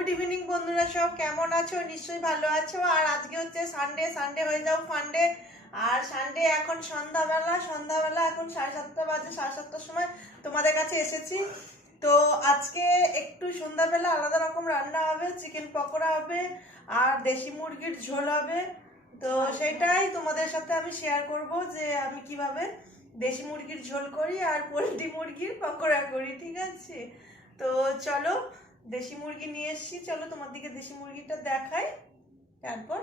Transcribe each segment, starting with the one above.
Good evening বন্ধুরা, সব কেমন আছো? নিশ্চয়ই ভালো আছো। আর আজকে হচ্ছে সানডে হয়ে যাও ফান্ডে। আর সানডে এখন সন্ধ্যাবেলা এখন 7:30 বাজে। 7:30টার সময় তোমাদের কাছে এসেছি। তো আজকে একটু সন্ধ্যাবেলা আলাদা রকম রান্না হবে, চিকেন পকোড়া হবে আর দেশি মুরগির ঝোল হবে। তো সেটাই তোমাদের সাথে আমি শেয়ার করব যে আমি কিভাবে দেশি মুরগির ঝোল করি আর পোলট্রি মুরগির পকোড়া করি, ঠিক আছে? তো চলো, দেশি মুরগি নিয়ে এসেছি, চলো তোমার দিকে দেশি মুরগিটা দেখাই, তারপর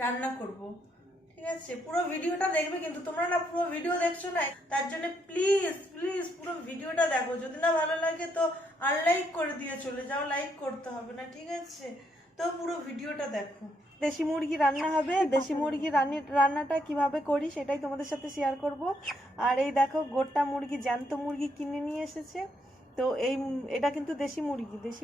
রান্না করব। ঠিক আছে, পুরো ভিডিওটা দেখবে, কিন্তু তোমরা না পুরো ভিডিও দেখছো না, তার জন্য প্লিজ প্লিজ পুরো ভিডিওটা দেখো। যদি না ভালো লাগে তো আনলাইক করে দিয়ে চলে যাও, লাইক করতে হবে না, ঠিক আছে? তো পুরো ভিডিওটা দেখো। দেশি মুরগি রান্না হবে, দেশি মুরগি রান্নাটা কিভাবে করি সেটাই তোমাদের সাথে শেয়ার করব। আর এই দেখো, গোটা মুরগি, জ্যান্ত মুরগি কিনে নিয়ে এসেছে। তো এটা কিন্তু দেশি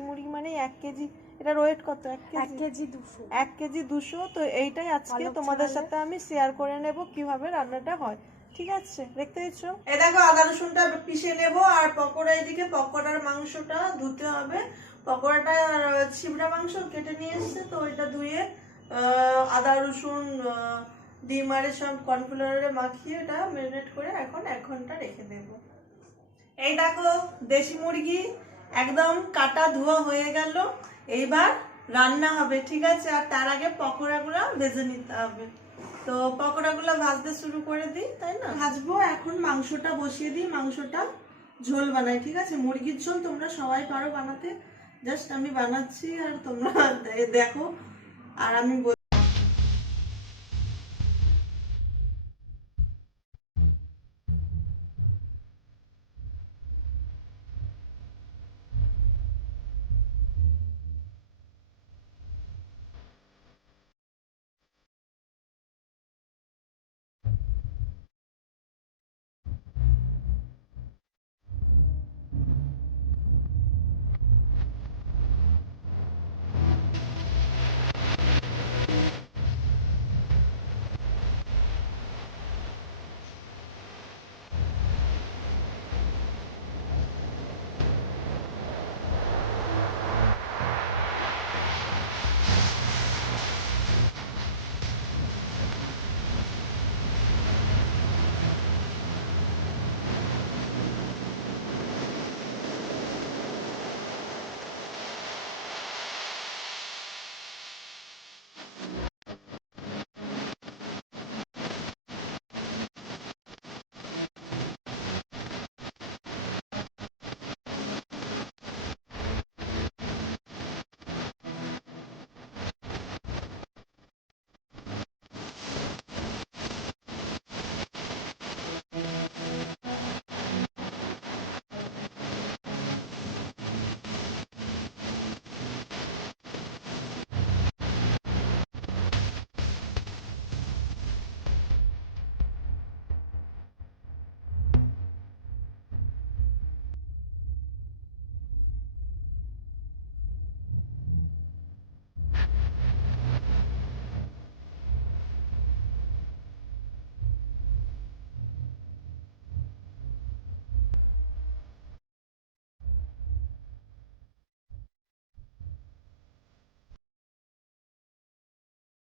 মুরগি মানে 1 কেজি। এটার ওয়েট কত? 1 কেজি 200। 1 কেজি 200। তো এইটাই আজকে তোমাদের সাথে আমি শেয়ার করে নেব কিভাবে রান্নাটা হয়, ঠিক আছে? দেখতে দিচ্ছ, এই দেখো আদা রসুনটা পিষে নেব। আর পকোড়া, এদিকে পকোড়ার মাংসটা ধুতে হবে। পকোড়াটা ছিবড়া মাংস কেটে নিয়ে এসছে, তো ওইটা ধুয়ে আদা রসুন ডিম আর সব কর্নফ্লাওয়ারে মাখিয়ে এটা ম্যারিনেট করে এখন 1 ঘন্টা রেখে দেব। এই দেখো, দেশি মুরগি একদম কাটা ধোয়া হয়ে গেল। এইবার রান্না হবে, ঠিক আছে? আর তার আগে পকোড়াগুলো ভেজে নিতে হবে। তো পকোড়াগুলো ভাজতে শুরু করে দিই, তাই না? ভাজবো, এখন মাংসটা বসিয়ে দিই, মাংসটা ঝোল বানাই, ঠিক আছে? মুরগির ঝোল তোমরা সবাই পারো বানাতে, জাস্ট আমি বানাচ্ছি আর তোমরা দেখো। আর আমি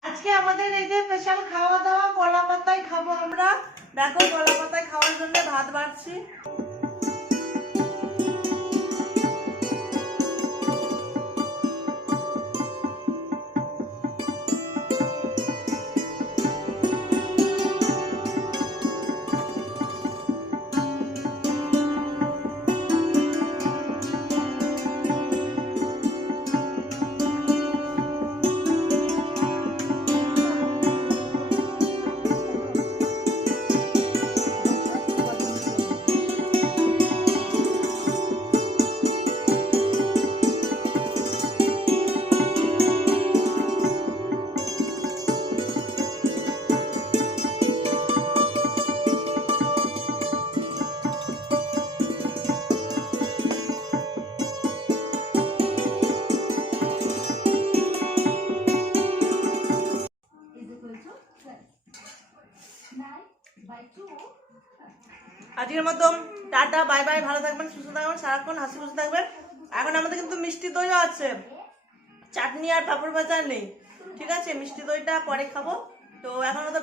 আজকে আমাদের এই যে স্পেশাল খাওয়া দাওয়া, কলা পাতায় খাবো আমরা। দেখো, কলা পাতায় খাওয়ার জন্য ভাত বাড়ছি। আজকের মতো টাটা, বাই বাই। ভালো থাকবেন, সুস্থ থাকবেন, সারাক্ষণ হাসি খুশি থাকবেন। এখন আমাদের কিন্তু মিষ্টি দইও আছে, চাটনি আর পাঁপড় ভাজা নেই। ঠিক আছে, মিষ্টি দইটা পরে খাবো। তো এখনো তো